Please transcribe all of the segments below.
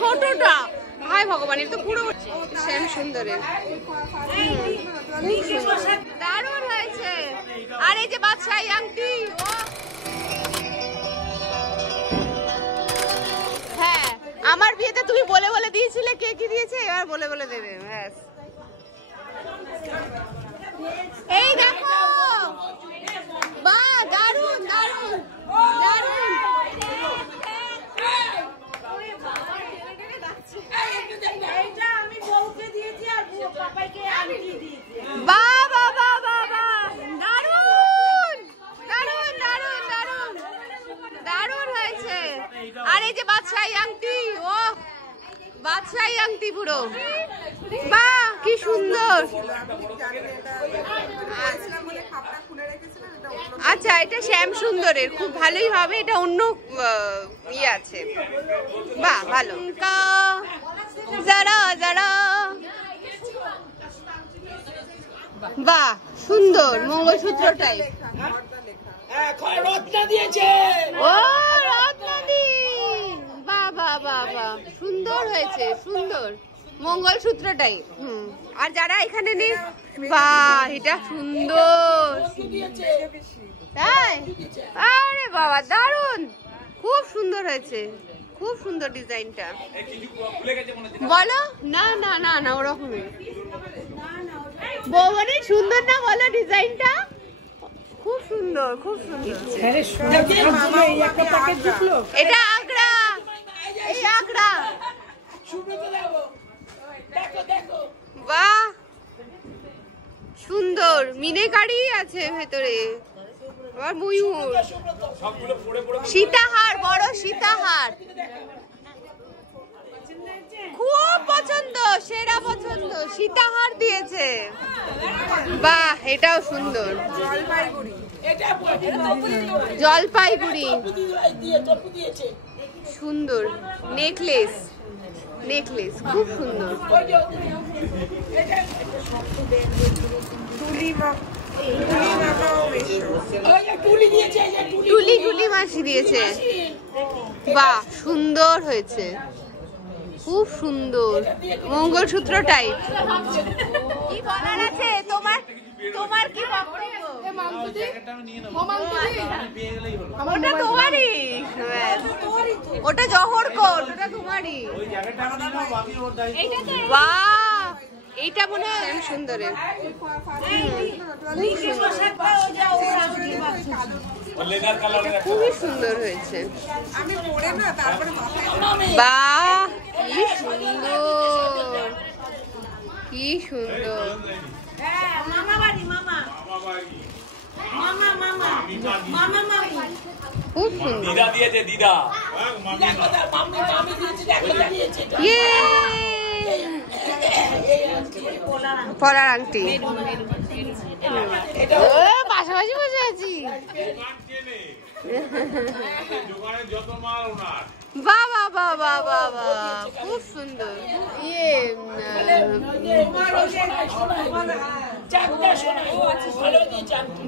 ছোটটা হায় ভগবান, এটা তো পুরো শ্যাম সুন্দরের। দারুণ হয়েছে। আর এই যে বাদশাহী আংটি, হ্যাঁ আমার বিয়েতে তুমি বলে বলে দিয়েছিলে কে কি দিয়েছে, এবার বলে বলে দেবে। ব্যাস, এই দেখো, বাহ দারুণ দারুণ দারুণ। বাহ বাহ বাহ বাহ বাহ, দারুণ দারুণ দারুণ দারুণ দারুণ হয়েছে। আর এই যে বাদশাহী আংটি, ও বাদশাহী আংটি পুরো, বাহ কি সুন্দর। আচ্ছা, এটা শ্যাম সুন্দরের, খুব ভালোই হবে, এটা অন্য ইয়ে আছে। বাহ ভালো। যারা যারা, বাহ সুন্দর মঙ্গলসূত্রটাই। ও রত্নাদি, বাহ বাহ বাহ বাহ, সুন্দর হয়েছে, সুন্দর মঙ্গলসূত্রটাই। আর যারা এখানে নেই, বাহ এটা সুন্দর, তাই? আরে বাবা দারুণ, খুব সুন্দর হয়েছে, খুব সুন্দর ডিজাইনটা। বলো না না না না, ওরকমই বৌমনি সুন্দর না, বলো ডিজাইনটা খুব সুন্দর, খুব সুন্দর। এটা আগ্রা, এই আগ্রা, বাহ সুন্দর। মিনেকারি আছে ভেতরে, আবার ময়ূর, সীতাহার, বড় সীতাহার, খুব পছন্দ, সেরা পছন্দ, সীতাহার দিয়েছে। বাহ এটাও সুন্দর, জলপাইগুড়ি, সুন্দর নেকলেস, নেকলেস খুব সুন্দর। টুলি টুলি মাসি দিয়েছে, বাহ সুন্দর হয়েছে, খুব সুন্দর মঙ্গলসূত্র টাইপ। কি বলার আছে তোমার, তোমার কি বক্তব্য? ওটা তোমারই, ওটা জহর কোট, ওটা তোমারই। বাহ এইটা মনে হয় সুন্দরের, খুবই সুন্দর হয়েছে। বাহ কি সুন্দর, কি সুন্দর, খুব সুন্দর। পলার আংটি, পাশাপাশি বসে আছি। বাবা বাবা বাবা খুব সুন্দর। ইয়ে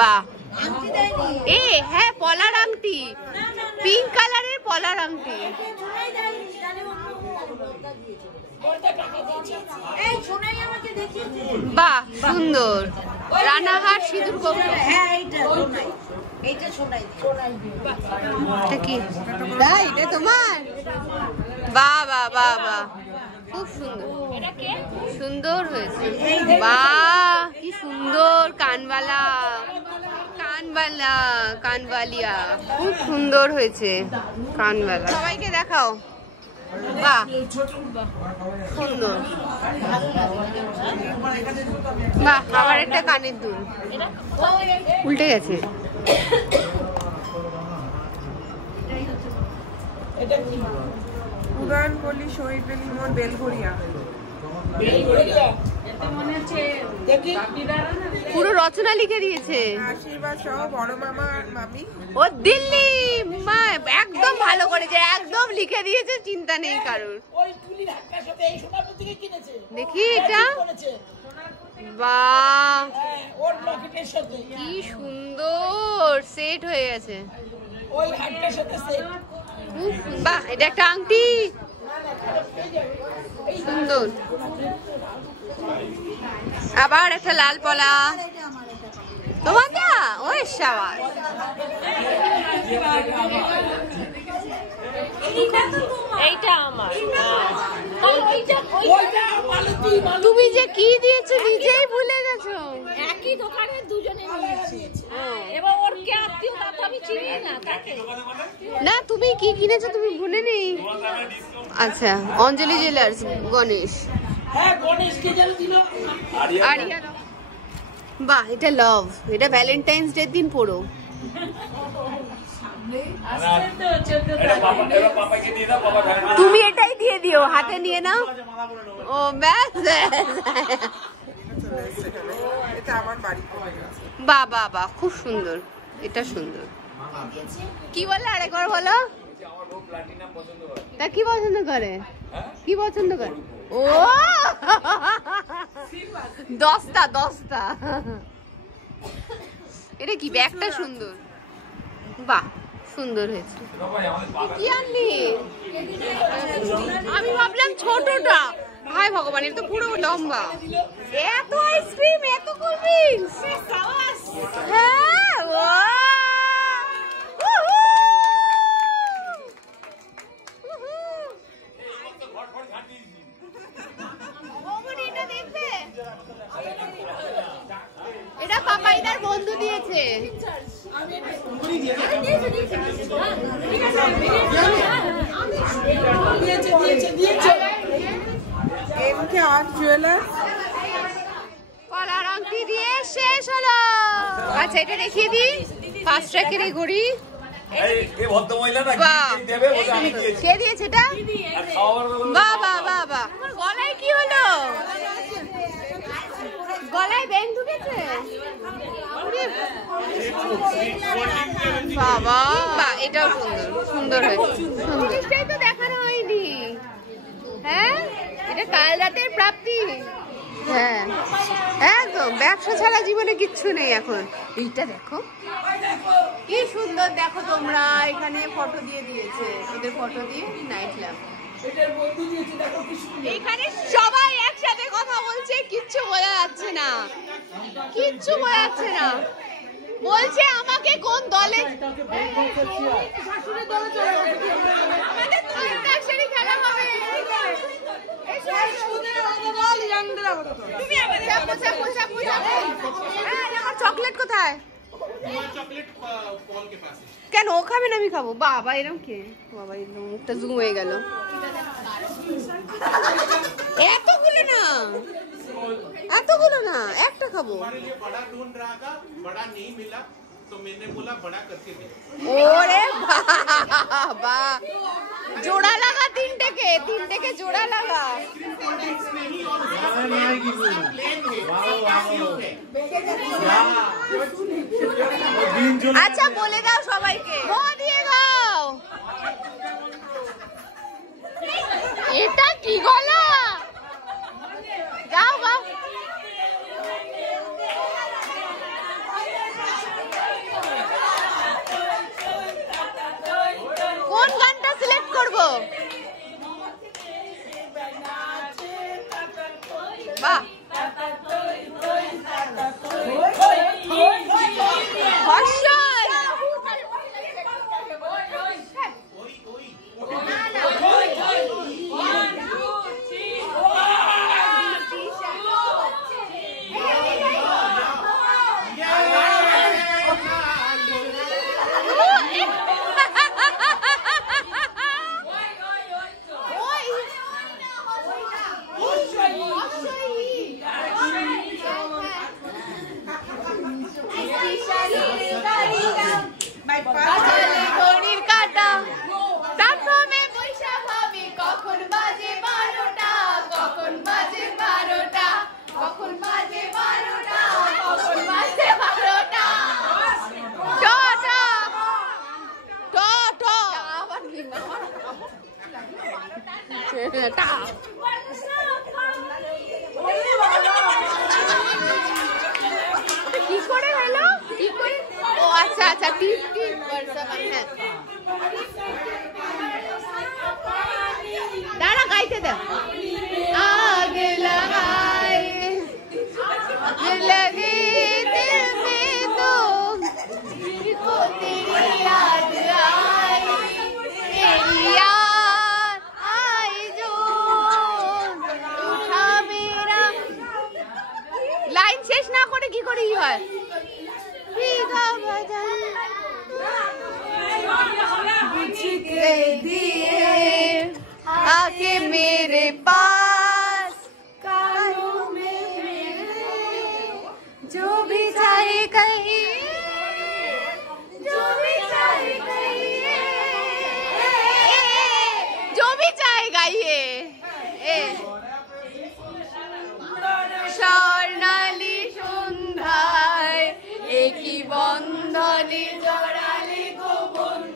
বাহ, এ হ্যাঁ পলার আংটি, পিঙ্ক কালারের পলার আংটি। বাহ সুন্দর, রানাঘাট সিঁদুর কৌটো। এটা তোমার? বাহ বাহ বাহ বাহ, খুব সুন্দর, সুন্দর হয়েছে। বাহ কি সুন্দর, কানবালা, কানবালা, কানবালিয়া, খুব সুন্দর হয়েছে কানবালা। সবাইকে দেখাও। বাহ সুন্দর, বাহ আবার একটা কানের দুল, উল্টে গেছে। উড়ানপল্লী শহীদ বেলি মোড়, বেলঘরিয়া। পুরো রচনা লিখে দিয়েছে, আশীর্বাদ সহ বড় মামা আর মামি। ও দিল্লি, একদম ভালো করেছে, একদম লিখে দিয়েছে, চিন্তা নেই কারোর। দেখি এটা, বাহ কি সুন্দর সেট হয়ে গেছে। বাহ এটা একটা আংটি, সুন্দর। আবার একটা লাল পলা তোমারটা, ওই সাবাস। এইটা আমার। তুমি যে কি দিয়েছো নিজেই ভুলে গেছো। একই দোকানে দুজনে নিয়েছি। এবার ওর কে আত্মীয় তা তো আমি চিনি না তাকে। না তুমি কি কিনেছো তুমি ভুলে নেই। আচ্ছা অঞ্জলি জুয়েলার্স গণেশ। হ্যাঁ গণেশ কে যেন দিল আরিয়া। বাহ এটা লাভ, এটা ভ্যালেন্টাইন্স ডে দিন পড়ো। তুমি এটাই দিয়ে দিও, হাতে নিয়ে নাও। ও ব্যাস। এটা আমার বাড়িতে। বাহ বাহ বাহ, খুব সুন্দর, এটা সুন্দর। কি বলে আরেকবার বলো। তা কি পছন্দ করে, কি পছন্দ করে? ও 10টা। এটা কি ব্যাগটা সুন্দর, বাহ সুন্দর হয়েছে। কি আনলি? আমি ভাবলাম ছোটটা। হায় ভগবান, এটা তো পুরো লম্বা। এত আইসক্রিম, এত কোল্ড ড্রিঙ্কস। হ্যাঁ ও এটা পাপাইদার বন্ধু দিয়েছে। এমকে আর্ট জুয়েলার্স কলার আংটি দিয়ে শেষ হলো। আচ্ছা এটা দেখিয়ে দিই, ফার্স্ট ট্র্যাকের এই ঘড়ি। সে দিয়েছে এটা। বাহ বাহ বাহ বাহ। গলায় কি হলো? গলায় ব্যাং ঢুকেছে। বাবা বাহ, এটাও সুন্দর, সুন্দর হয়েছে। জিনিসটাই তো দেখানো হয়নি। হ্যাঁ এটা কাল রাতের প্রাপ্তি। হ্যাঁ একদম, ব্যবসা ছাড়া জীবনে কিচ্ছু নেই এখন। এইটা দেখো কি সুন্দর, দেখো তোমরা এখানে ফটো দিয়ে দিয়েছে, ওদের ফটো দিয়ে নাইট ল্যাম্প। এখানে সবাই একসাথে কথা বলছে, কিচ্ছু বোঝা যাচ্ছে না, কিচ্ছু বোঝা যাচ্ছে না। বলছে আমাকে কোন দলে, আমাদের তো অন্তাক্ষরী খেলা হবে। চকলেট কোথায়? কেন ও খাবে না আমি খাবো? বাবা এরকম কে, বাবা এরকম মুখটা জুম হয়ে গেল। এতগুলো না, একটা খাবো। ওরে বাবা, জোড়া লাগা তিনটে জোড়া লাগা। আচ্ছা বলে দাও সবাইকে, দিয়ে দাও। এটা কি গলা? যাও গাও। কোন গানটা সিলেক্ট করব? বাহ কি করে হলো? কি করে? ও আচ্ছা আচ্ছা, দাঁড়া গাইতে করেই হয়। आके मेरे पास कानों में जो भी चाहे कहिए, जो भी चाहे कहिए, जो भी चाहे गाइए। স্বর্ণালী সন্ধ্যায় একই বন্ধনে জড়ালে গো বন্ধু।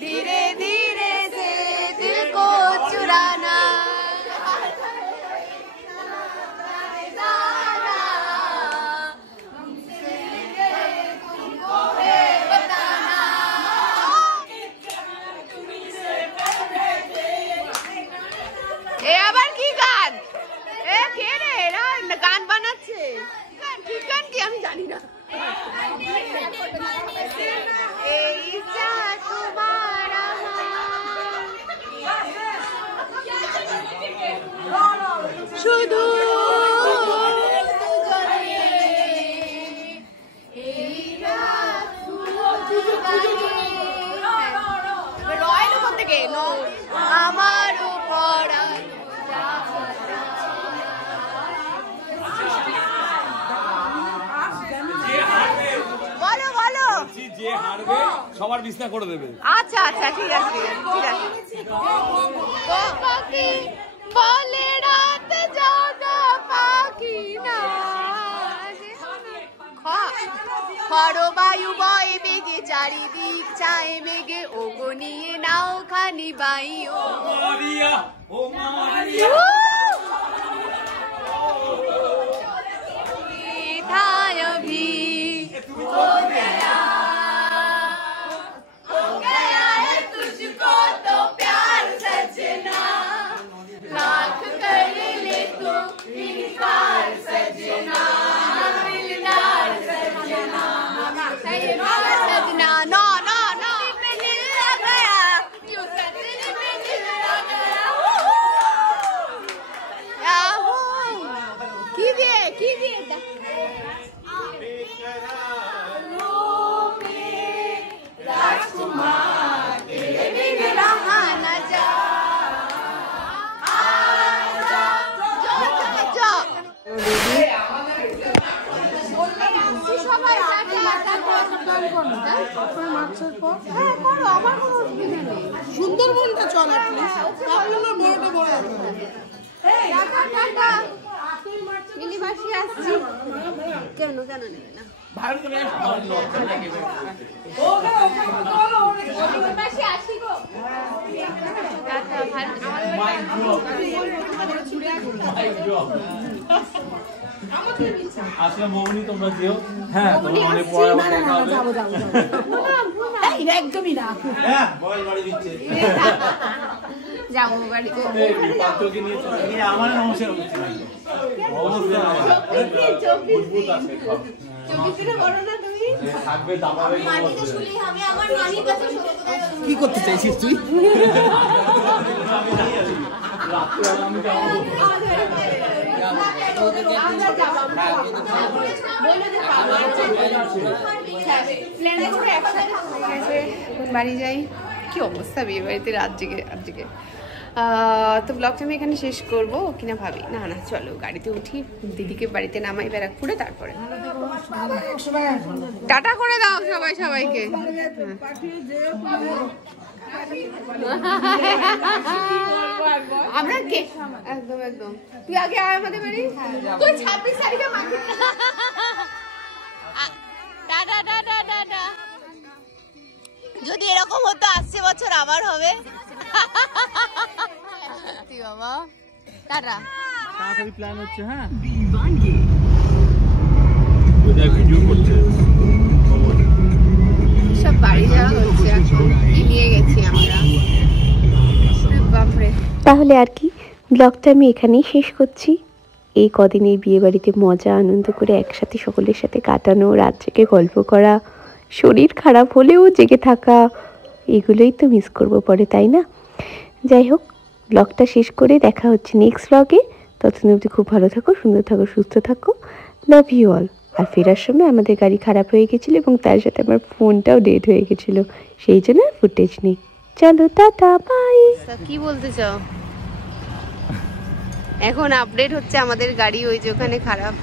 धीरे धीरे से दिल को चुराना, আবার কি গান? কে রে এরা গান বানাচ্ছে? ঠিক গান কি আমি জানি না। এই যা তোমার শুধু রয়্যাল কোথা থেকে? আমার উপর যে হারবে সবার বিছনা করে দেবে। আচ্ছা আচ্ছা ঠিক আছে ঠিক আছে। পাখি বলে রাত জাগা পাখি না, খড় বায়ু বয় বেগে চারিদিক চায় মেঘে, ওগো নিয়ে নাও খানি বাইও মারিয়া ও মারিয়া थाय भी हो गया है तुझको तो प्यार सजना, लाख कर ले तो इनकार सजना, दिलदार सजना, सजना नो नो नो पे दिल लग गया, क्यों सजने पे दिल लग गया। की दिए राजकुमार तेरे बिन रहा न जा, সুন্দরবনটা চল মিলিবাসী আসছি। কেন কেন নেবে না? আসলে মৌনি তোমরা যেও। হ্যাঁ তোমরা অনেক পরে আবার দেখা হবে। একদমই না। হ্যাঁ বল বাড়ি দিচ্ছে। যাবো বাড়িতে। এই পাত্রকে নিয়ে চলে। এই আমার সমস্যা হচ্ছে না। অবশ্যই মজবুত আছে সব। 24 দিনে বড় না তুমি? থাকবে দাবাবে মাটিতে শুলি আমি আমার নানির কাছে কি করতে চাইছিস তুই? রাত্রে আমি যাবো। বাড়ি যাই। কি অবস্থা বিয়ে বাড়িতে রাত জেগে আজকে। তো ব্লগটা আমি এখানে শেষ করবো কিনা ভাবি। না না চলো গাড়িতে উঠি, দিদিকে বাড়িতে নামাই ব্যারাকপুরে, তারপরে টাটা করে দাও সবাই সবাইকে। আমরা কে একদম একদম। তুই আগে আয় আমাদের বাড়ি। তুই 26 তারিখে মাকে টাটা টাটা টাটা। যদি এরকম হতো আসছে বছর আবার হবে। তুই বাবা টাটা। তাড়াতাড়ি প্ল্যান হচ্ছে। হ্যাঁ ভিডিও করছে সব বাড়ি যাওয়া হচ্ছে এখন। কি নিয়ে গেছি আমরা বাপরে। তাহলে আর কি ব্লগটা আমি এখানেই শেষ করছি। এই কদিন এই বিয়ে বাড়িতে মজা আনন্দ করে একসাথে সকলের সাথে কাটানো, রাত জেগে গল্প করা শরীর খারাপ হলেও জেগে থাকা, এগুলোই তো মিস করবো পরে, তাই না? যাই হোক, ব্লগটা শেষ করে দেখা হচ্ছে নেক্সট ব্লগে। ততদিন অবধি খুব ভালো থাকো, সুন্দর থাকো, সুস্থ থাকো। Love you all. আর ফেরার সময় আমাদের গাড়ি খারাপ হয়ে গেছিলো এবং তার সাথে আমার ফোনটাও ডেড হয়ে গেছিলো, সেই জন্য ফুটেজ নেই। চলো টাটা, বাই। কি বলতে চাও? এখন আপডেট হচ্ছে আমাদের গাড়ি ওই যে ওখানে খারাপ।